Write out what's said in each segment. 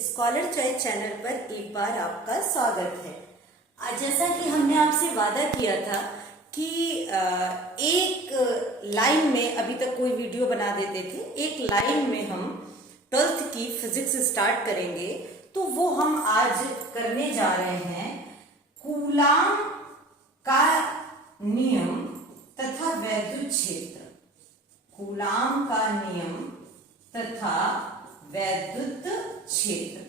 Scholar choice channel पर एक बार आपका स्वागत है। आज जैसा कि हमने आपसे वादा किया था कि एक लाइन में, अभी तक कोई वीडियो बना देते थे, एक लाइन में हम 12th की फिजिक्स स्टार्ट करेंगे, तो वो हम आज करने जा रहे हैं कूलाम का नियम तथा वैद्युत क्षेत्र। कूलाम का नियम तथा वैद्युत क्षेत्र,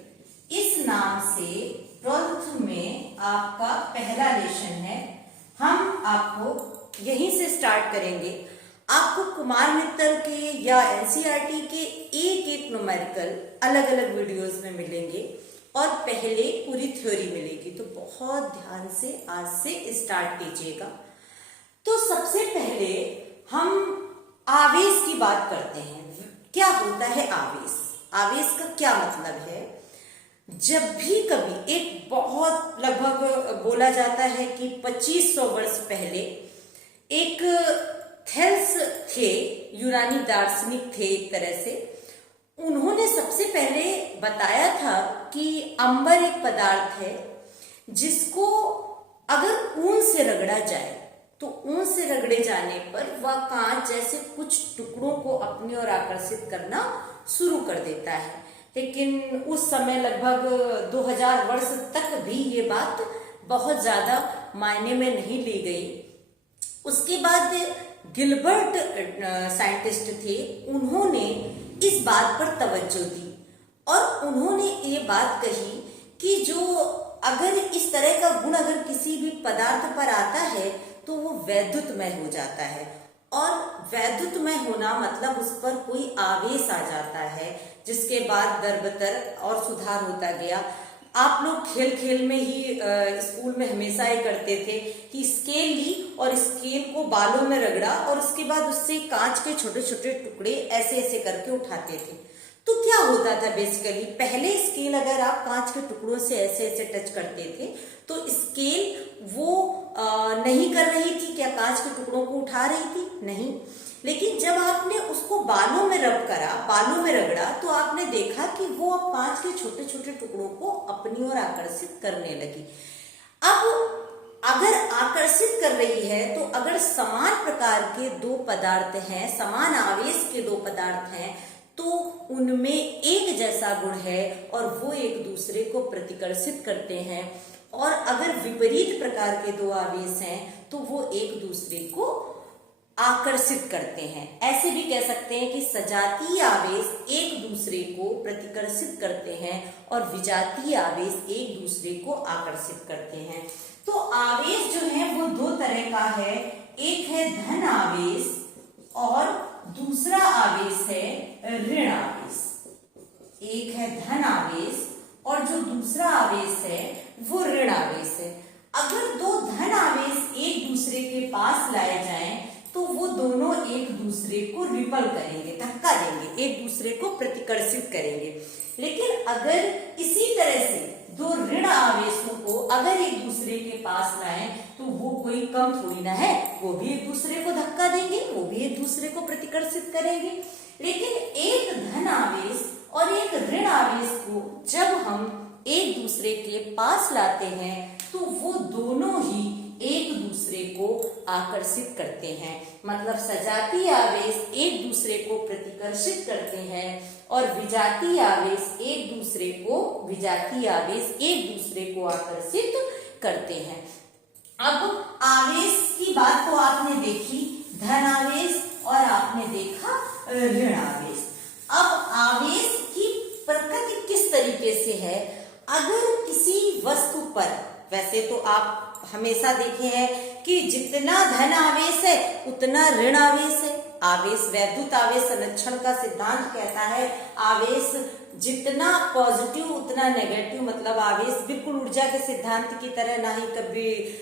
इस नाम से 12th में आपका पहला लेसन है। हम आपको यहीं से स्टार्ट करेंगे। आपको कुमार मित्तल के या एनसीईआरटी के एक एक न्यूमेरिकल अलग अलग वीडियोस में मिलेंगे और पहले पूरी थ्योरी मिलेगी, तो बहुत ध्यान से आज से स्टार्ट कीजिएगा। तो सबसे पहले हम आवेश की बात करते हैं। क्या होता है आवेश? आवेश का क्या मतलब है? जब भी कभी एक बहुत लगभग बोला जाता है कि 2500 वर्ष पहले एक थेल्स थे, यूनानी दार्शनिक थे एक तरह से, उन्होंने सबसे पहले बताया था कि अंबर एक पदार्थ है जिसको अगर ऊन से रगड़ा जाए तो ऊन से रगड़े जाने पर वह कांच जैसे कुछ टुकड़ों को अपनी ओर आकर्षित करना शुरू कर देता है। लेकिन उस समय लगभग 2000 वर्ष तक भी ये बात बहुत ज्यादा मायने में नहीं ली गई। उसके बाद गिलबर्ट साइंटिस्ट थे, उन्होंने इस बात पर तवज्जो दी और उन्होंने ये बात कही कि जो अगर इस तरह का गुण अगर किसी भी पदार्थ पर आता है तो वो वैद्युतमय हो जाता है, और वैद्युतमय होना मतलब उस पर कोई आवेश आ जाता है, जिसके बाद दरबदर और सुधार होता गया। आप लोग खेल खेल में ही स्कूल में हमेशा ये करते थे कि स्केल ली और स्केल को बालों में रगड़ा और उसके बाद उससे कांच के छोटे छोटे टुकड़े ऐसे ऐसे करके उठाते थे। तो क्या होता था बेसिकली, पहले स्केल अगर आप कांच के टुकड़ों से ऐसे ऐसे टच करते थे तो स्केल वो नहीं कर रही थी, क्या कांच के टुकड़ों को उठा रही थी? नहीं। लेकिन जब आपने उसको बालों में रब करा, बालों में रगड़ा, तो आपने देखा कि वो अब कांच के छोटे छोटे टुकड़ों को अपनी ओर आकर्षित करने लगी। अब अगर आकर्षित कर रही है तो अगर समान प्रकार के दो पदार्थ हैं, समान आवेश के दो पदार्थ हैं, तो उनमें एक जैसा गुण है और वो एक दूसरे को प्रतिकर्षित करते हैं। और अगर विपरीत प्रकार के दो आवेश हैं तो वो एक दूसरे को आकर्षित करते हैं। ऐसे भी कह सकते हैं कि सजातीय आवेश एक दूसरे को प्रतिकर्षित करते हैं और विजातीय आवेश एक दूसरे को आकर्षित करते हैं। तो आवेश जो है वो दो तरह का है, एक है धन आवेश और दूसरा आवेश है ऋण आवेश। एक है धन आवेश और जो दूसरा आवेश है वो ऋण आवेश है। अगर दो धन आवेश एक दूसरे के पास लाए जाएं तो वो दोनों एक दूसरे को रिपल करेंगे, धक्का देंगे, एक दूसरे को प्रतिकर्षित करेंगे। लेकिन अगर इसी तरह से दो ऋण आवेशों को अगर एक दूसरे के पास लाएं तो वो कोई कम थोड़ी ना है, वो भी एक दूसरे को धक्का देंगे, वो भी एक दूसरे को प्रतिकर्षित करेंगे। लेकिन एक धन आवेश और एक ऋण आवेश को जब हम एक दूसरे के पास लाते हैं तो वो दोनों ही एक दूसरे को आकर्षित करते हैं। मतलब सजातीय आवेश एक दूसरे को प्रतिकर्षित करते हैं और विजातीय आवेश एक दूसरे को आकर्षित करते हैं। अब आवेश की बात तो आपने देखी, धन आवेश, और आपने देखा ऋण आवेश। अब आवेश की प्रकृति किस तरीके से है? अगर किसी वस्तु पर, वैसे तो आप हमेशा देखे हैं कि जितना धन आवेश है उतना ऋण आवेश है। आवेश, वैद्युत आवेश संरक्षण का सिद्धांत कहता है आवेश जितना पॉजिटिव उतना नेगेटिव, मतलब आवेश बिल्कुल ऊर्जा के सिद्धांत की तरह ना ही कभी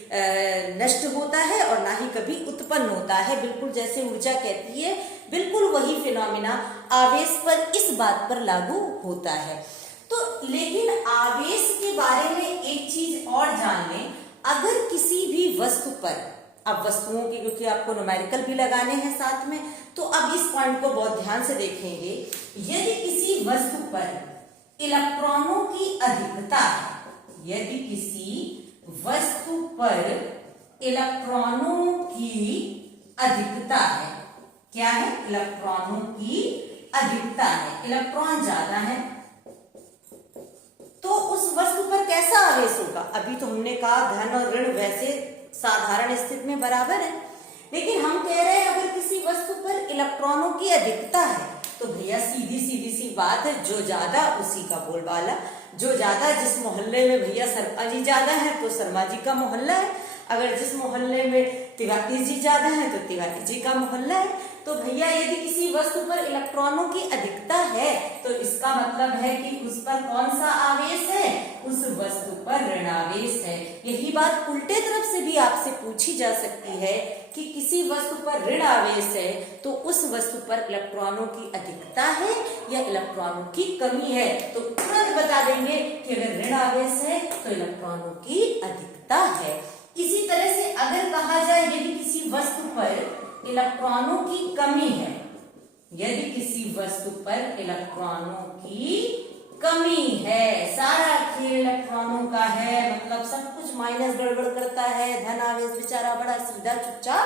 नष्ट होता है और ना ही कभी उत्पन्न होता है। बिल्कुल जैसे ऊर्जा कहती है, बिल्कुल वही फिनोमिना आवेश पर, इस बात पर लागू होता है। तो लेकिन आवेश के बारे में एक चीज और जान लें, अगर किसी भी वस्तु पर, अब वस्तुओं की क्योंकि आपको न्यूमेरिकल भी लगाने हैं साथ में, तो अब इस पॉइंट को बहुत ध्यान से देखेंगे। यदि किसी वस्तु पर इलेक्ट्रॉनों की अधिकता है, यदि किसी वस्तु पर इलेक्ट्रॉनों की अधिकता है, क्या है, इलेक्ट्रॉनों की अधिकता है, इलेक्ट्रॉन ज्यादा है, तो उस वस्तु पर कैसा आवेश होगा। अभी तो हमने कहा धन और ऋण वैसे साधारण स्थिति में बराबर है, लेकिन हम कह रहे हैं अगर किसी वस्तु पर इलेक्ट्रॉनों की अधिकता है तो भैया सीधी सीधी सी बात है, जो ज्यादा उसी का बोलबाला। जो ज्यादा, जिस मोहल्ले में भैया शर्मा जी ज्यादा है तो शर्मा जी का मोहल्ला है, अगर जिस मोहल्ले में तिवारी जी ज्यादा है तो तिवारी जी का मोहल्ला है। तो भैया यदि किसी वस्तु पर इलेक्ट्रॉनों की अधिकता है तो इसका मतलब है कि उस पर कौन सा आवेश है, उस वस्तु पर ऋणावेश है। यही बात उल्टे तरफ से भी आपसे पूछी जा सकती है कि किसी वस्तु पर ऋण आवेश है तो उस वस्तु पर इलेक्ट्रॉनों की अधिकता है या इलेक्ट्रॉनों की कमी है, तो तुरंत बता देंगे कि अगर ऋण आवेश है तो इलेक्ट्रॉनों की अधिकता है। इसी तरह से अगर कहा जाए यदि किसी वस्तु पर इलेक्ट्रॉनों की कमी है, यदि किसी वस्तु पर इलेक्ट्रॉनों की कमी है, सारा खेल इलेक्ट्रॉनों का है, मतलब सब कुछ माइनस गड़बड़ करता है, धन आवेश बेचारा बड़ा सीधा चुपचाप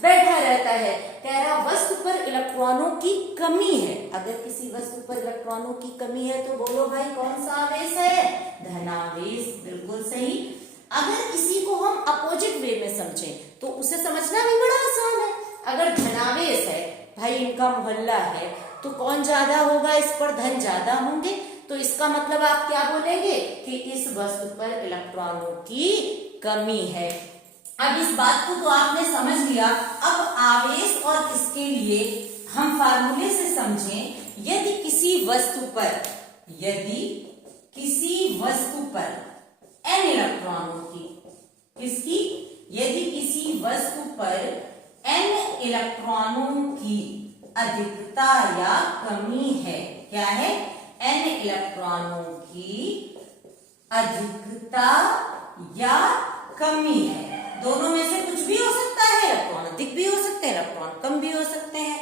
बैठा रहता है। कह रहा वस्तु पर इलेक्ट्रॉनों की कमी है, अगर किसी वस्तु पर इलेक्ट्रॉनों की कमी है तो बोलो भाई कौन सा आवेश है, धनावेश, बिल्कुल सही। अगर इसी को हम अपोजिट वे में समझें तो उसे समझना भी बड़ा आसान है। अगर धनावेश है, भाई इनका मोहल्ला है, तो कौन ज्यादा होगा, इस पर धन ज्यादा होंगे, तो इसका मतलब आप क्या बोलेंगे कि इस वस्तु पर इलेक्ट्रॉनों की कमी है। अब इस बात को तो आपने समझ लिया। अब आवेश और इसके लिए हम फार्मूले से समझें। यदि किसी वस्तु पर n इलेक्ट्रॉनों की, इसकी यदि किसी वस्तु पर n इलेक्ट्रॉनों की अधिकता या कमी है, क्या है, n इलेक्ट्रॉनों की अधिकता या कमी है, दोनों में से कुछ भी हो सकता है, इलेक्ट्रॉन अधिक भी हो सकते हैं, इलेक्ट्रॉन कम भी हो सकते हैं,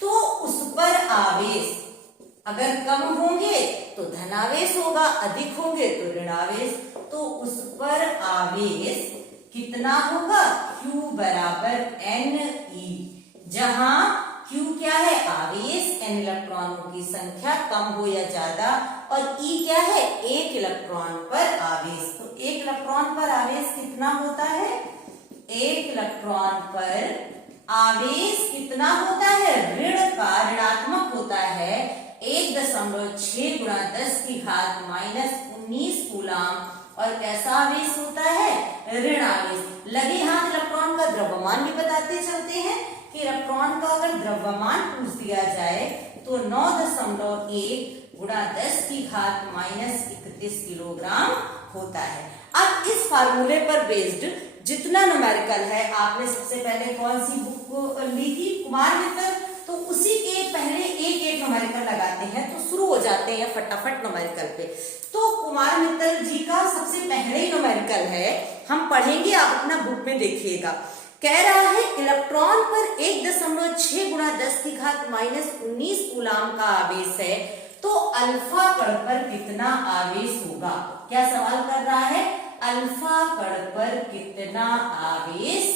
तो उस पर आवेश अगर कम होंगे तो धनावेश होगा, अधिक होंगे तो ऋणावेश, तो उस पर आवेश कितना होगा, Q बराबर NE, जहां Q क्या है, आवेश, n इलेक्ट्रॉनों की संख्या कम हो या ज्यादा, और E क्या है, एक इलेक्ट्रॉन पर आवेश। तो एक इलेक्ट्रॉन पर आवेश कितना होता है, एक इलेक्ट्रॉन पर आवेश कितना होता है, ऋण का ऋणात्मक होता है 1.6 गुणा 10 की घात -19 कूलाम, और कैसा आवेश होता है, ऋण आवेश। लगे हाथ इलेक्ट्रॉन का द्रव्यमान भी बताते चलते हैं कि इलेक्ट्रॉन का अगर द्रव्यमान पूछ दिया जाए तो 9.1 गुणा 10 की घात -31 किलोग्राम होता है। अब इस फार्मूले पर बेस्ड जितना न्यूमेरिकल है, आपने सबसे पहले कौन सी बुक ली थी, कुमार मित्तल, तो उसी के पहले एक एक न्यूमेरिकल लगाते हैं तो शुरू हो जाते हैं फटाफट न्यूमेरिकल पे। तो कुमार मित्तल जी का सबसे पहले ही न्यूमेरिकल है, हम पढ़ेंगे, आप अपना बुक में देखिएगा। कह रहा है इलेक्ट्रॉन पर 1.6 गुणा 10 की घात -19 कूलाम का आवेश है, तो अल्फा कण पर कितना आवेश होगा। क्या सवाल कर रहा है, अल्फा कण पर कितना आवेश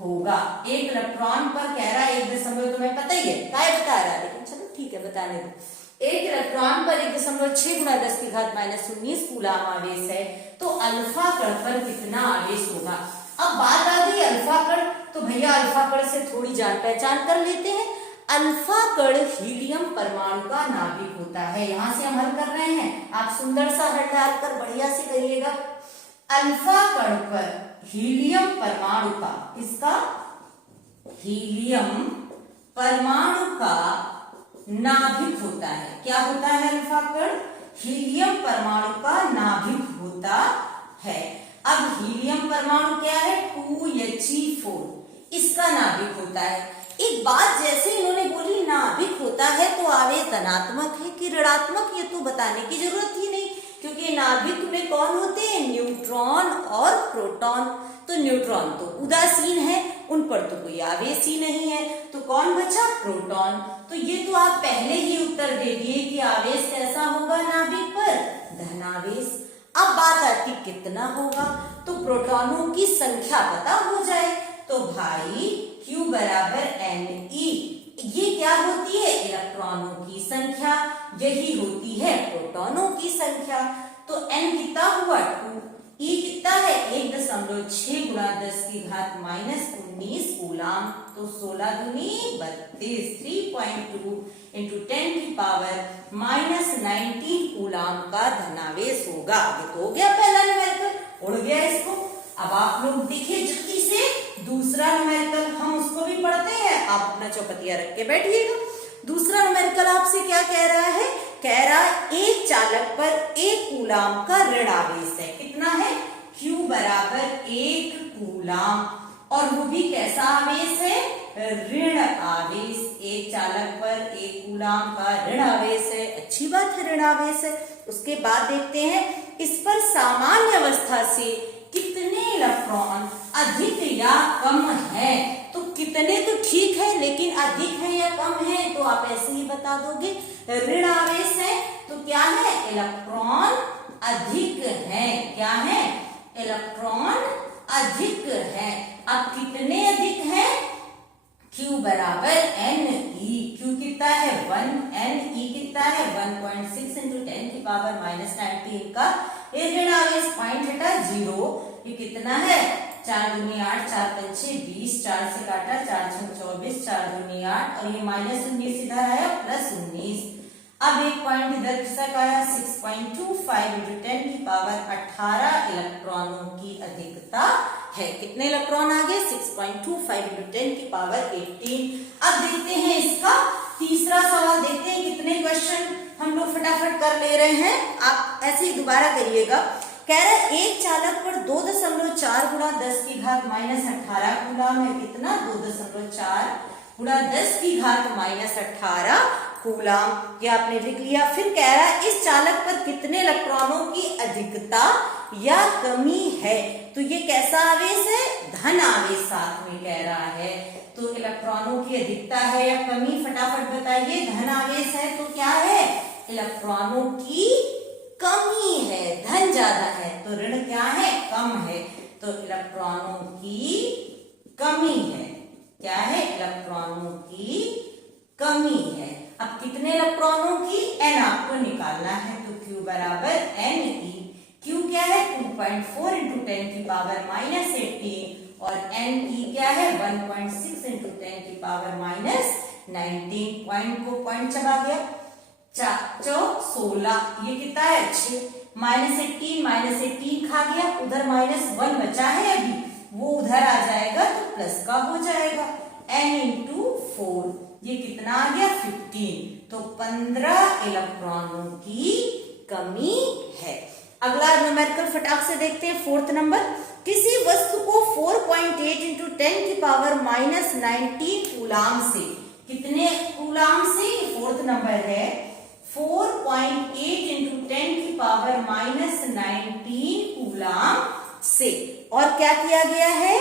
होगा। एक इलेक्ट्रॉन पर कह रहा है 1 तुम्हें पता ही है, काय बता रहा है, लेकिन चलो ठीक है बताने दो। एक इलेक्ट्रॉन पर 1.6 गुणा 10 की घात -19 कूलाम आवेश है, तो अल्फा कण पर कितना आवेश होगा। अब बात आ गई अल्फा कण, तो भैया अल्फा कण से थोड़ी जान पहचान कर लेते हैं। अल्फा कण हीलियम परमाणु का नाभिक होता है। यहां से हम हल कर रहे हैं, आप सुंदर सा हल डालकर बढ़िया से करिएगा। अल्फा कण पर हीलियम परमाणु का, इसका हीलियम परमाणु का नाभिक होता है। क्या होता है अल्फा कण, हीलियम परमाणु का नाभिक होता है। अब हीलियम परमाणु क्या है, 2He4, इसका नाभिक होता है। एक बात जैसे इन्होंने बोली नाभिक होता है तो आवेश धनात्मक है कि ऋणात्मक, ये तो बताने की जरूरत ही नहीं, क्योंकि नाभिक में कौन होते हैं, न्यूट्रॉन और प्रोटॉन। तो न्यूट्रॉन तो उदासीन है, उन पर तो कोई आवेश ही नहीं है, तो कौन बचा, प्रोटॉन। तो ये तो आप पहले ही उत्तर दे दिए कि आवेश कैसा होगा नाभिक पर, धनावेश। अब बात आती कितना होगा, तो प्रोटॉनों की संख्या पता हो जाए तो भाई Q बराबर Ne, ये क्या होती है, इलेक्ट्रॉनों की संख्या, यही होती है प्रोटॉनों की संख्या। तो N कितना हुआ 2, E कितना है 1.6 गुणा 10 की घात -19 कूलाम, तो 16 दूनी 32, 3.2 इंटू 10 की पावर -19 कूलाम का धनावेश होगा। ये तो हो गया पहला न्यूमेरिकल, उड़ गया इसको। अब आप लोग देखिए जल्दी से दूसरा न्यूमेरिकल, हम उसको भी पढ़ते हैं, आप अपना चौपतिया रख के बैठिएगा। दूसरा न्यूमेरिकल आपसे क्या कह रहा है, कह रहा है एक चालक पर 1 कूलाम का ऋण आवेश है। कितना है, Q बराबर 1 कूलाम, और वो भी कैसा आवेश है, ऋण आवेश। एक चालक पर 1 कूलाम का ऋण आवेश है, अच्छी बात है, ऋण आवेश है। उसके बाद देखते हैं इस पर सामान्य अवस्था से कितने इलेक्ट्रॉन अधिक या कम है। तो कितने तो ठीक है, लेकिन अधिक है या कम है तो आप ऐसे ही बता दोगे। ऋण आवेश है तो क्या है, इलेक्ट्रॉन अधिक है। क्या है, इलेक्ट्रॉन अधिक है। अब कितने अधिक है, Q बराबर Ne, Q कितना है 1, Ne कितना है 1.6 इंटू 10 की पावर -19 का ये ऋण आवेश, पॉइंट हटा 0, ये कितना है 4 दूनी 8, 4 पंचे 20, 4 से काटा 4 छक 24, 4 दूनी 8, और ये -19 इधर आया +19। अब एक पॉइंट इधर खिसक आया, 6.25 इंटू 10 की पावर 18 इलेक्ट्रॉनों की अधिकता है। कितने इलेक्ट्रॉन आ गए, 6.25 इंटू 10 की पावर 18। अब देखते हैं इसका तीसरा सवाल, देखते हैं कितने क्वेश्चन हम लोग फटाफट कर ले रहे हैं, आप ऐसे ही दोबारा करिएगा। कह रहा है एक चालक पर 2.4 गुणा 10 की घात -18 कूलाम है। कितना, 2.4 गुणा 10 की घात -18 कूलाम, ये आपने लिख लिया। फिर कह रहा है इस चालक पर कितने इलेक्ट्रॉनों की अधिकता या कमी है। तो ये कैसा आवेश है, धन आवेश साथ में कह रहा है। तो इलेक्ट्रॉनों की अधिकता है या कमी, फटाफट बताइए। धन आवेश है तो क्या है, इलेक्ट्रॉनों की कमी है, धन ज्यादा है तो ऋण क्या है, कम है। तो इलेक्ट्रॉनों की कमी है, क्या है, इलेक्ट्रॉनों की कमी है। अब कितने इलेक्ट्रॉनों की, N आपको निकालना है, तो Q बराबर Ne, Q क्या है 2.4 इंटू 10 की पावर -18, और Ne क्या है 1.6 इंटू 10 की पावर -19। पॉइंट को पॉइंट चला गया, 4 16, ये कितना है 6, -18 खा गया, उधर -1 बचा है अभी, वो उधर आ जाएगा तो प्लस का हो जाएगा। N इंटू 4, ये कितना आ गया 15, तो 15 इलेक्ट्रॉनों की कमी है। अगला न्यूमेरिकल फटाक से देखते हैं, 4th नंबर। किसी वस्तु को 4.8 इंटू 10 की पावर -19 कूलाम से, कितने कूलाम से, 4th नंबर है, 4.8 इंटू 10 की पावर -19 कूलाम से, और क्या किया गया है,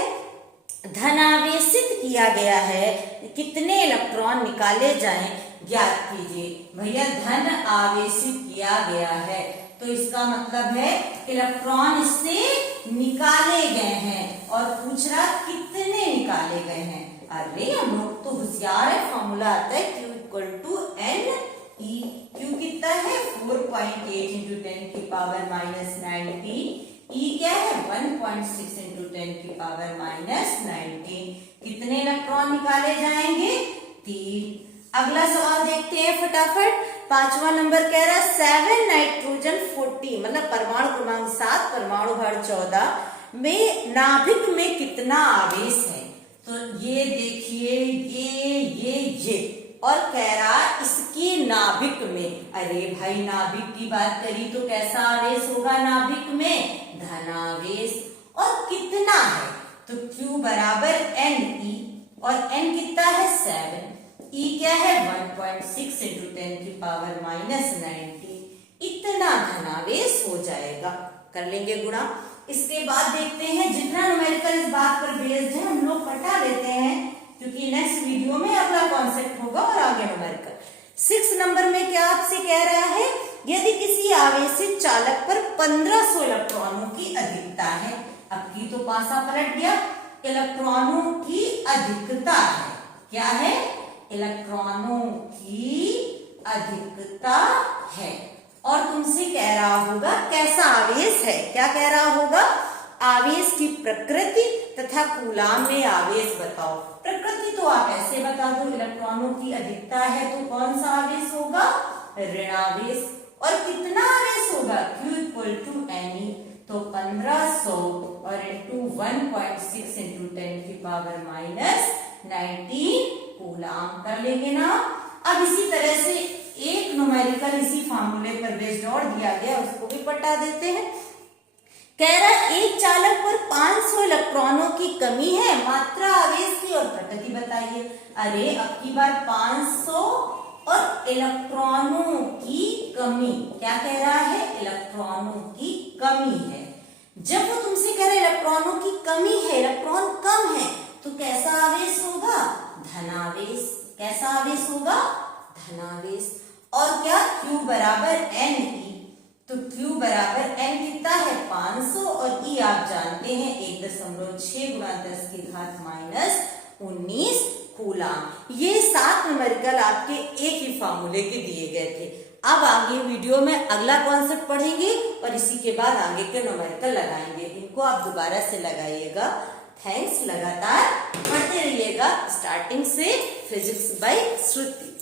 धनावेशित किया गया है। कितने इलेक्ट्रॉन निकाले जाएं, ज्ञात कीजिए। भैया धन आवेशित किया गया है तो इसका मतलब है इलेक्ट्रॉन इससे निकाले गए हैं, और पूछ रहा कितने निकाले गए हैं। अरे हम लोग तो होशियार है, फॉर्मूला आता है Q = Ne। Q कितना है 4.8 इंटू 10 की पावर -19, E क्या है 1.6 इंटू 10 की पावर -19। कितने इलेक्ट्रॉन निकाले जाएंगे, 3। अगला सवाल देखते हैं फटाफट, 5वां नंबर कह रहा है 7 नाइट्रोजन 40, मतलब परमाणु क्रमांक 7 परमाणु भार 14 में नाभिक में कितना आवेश है। तो ये देखिए ये और कह रहा इसकी नाभिक में, अरे भाई नाभिक की बात करी तो कैसा आवेश होगा नाभिक में, धनावेश। और कितना है, तो Q बराबर Ne, और N कितना है 7, E क्या है 1.6 इंटू 10 की पावर -19, इतना धनावेश हो जाएगा। कर लेंगे गुणा। इसके बाद देखते हैं जितना न्यूमेरिकल इस बात पर बेस्ड है हम लोग पटा लेते हैं, क्योंकि नेक्स्ट वीडियो में अगला कॉन्सेप्ट होगा और आगे न्यूमेरिकल। 6 नंबर में क्या आपसे कह रहा है, यदि किसी आवेशित चालक पर 1500 इलेक्ट्रॉनों की अधिकता है। अब की तो पासा पलट गया, इलेक्ट्रॉनों की अधिकता है। क्या है? इलेक्ट्रॉनों की अधिकता है। और तुमसे कह रहा होगा कैसा आवेश है। क्या कह रहा होगा? आवेश की प्रकृति तथा कूलाम में आवेश बताओ। प्रकृति तो आप ऐसे बता दो, इलेक्ट्रॉनों की अधिकता है तो कौन सा आवेश होगा? ऋणावेश। और कितना आवेश होगा? Q इक्वल टू Ne, तो 1500 और इंटू 1.6 इंटू 10 की पावर -19 कूलाम कर लेंगे ना। अब इसी तरह से एक न्यूमेरिकल इसी फार्मूले पर बेस्ड और दिया गया, उसको भी पटा देते हैं। कह रहा एक चालक पर 500 इलेक्ट्रॉनों की कमी है, मात्रा आवेश की और प्रकृति बताइए। अरे अब की बार 500 और इलेक्ट्रॉनों की कमी। क्या कह रहा है? इलेक्ट्रॉनों की कमी है। जब वो तुमसे कह रहे इलेक्ट्रॉनों की कमी है, इलेक्ट्रॉन कम है, तो कैसा आवेश होगा? धनावेश। कैसा आवेश होगा? धनावेश। और क्या? Q बराबर Ne, तो Q बराबर N कितना है? 500 और E आप जानते हैं 1.6 गुणा 10 की घात -19 कूलाम। ये 7 न्यूमेरिकल आपके एक ही फार्मूले के दिए गए थे। अब आगे वीडियो में अगला कॉन्सेप्ट पढ़ेंगे और इसी के बाद आगे के न्यूमेरिकल लगाएंगे। इनको आप दोबारा से लगाइएगा। थैंक्स। लगातार पढ़ते रहिएगा स्टार्टिंग से फिजिक्स बाय श्रुति।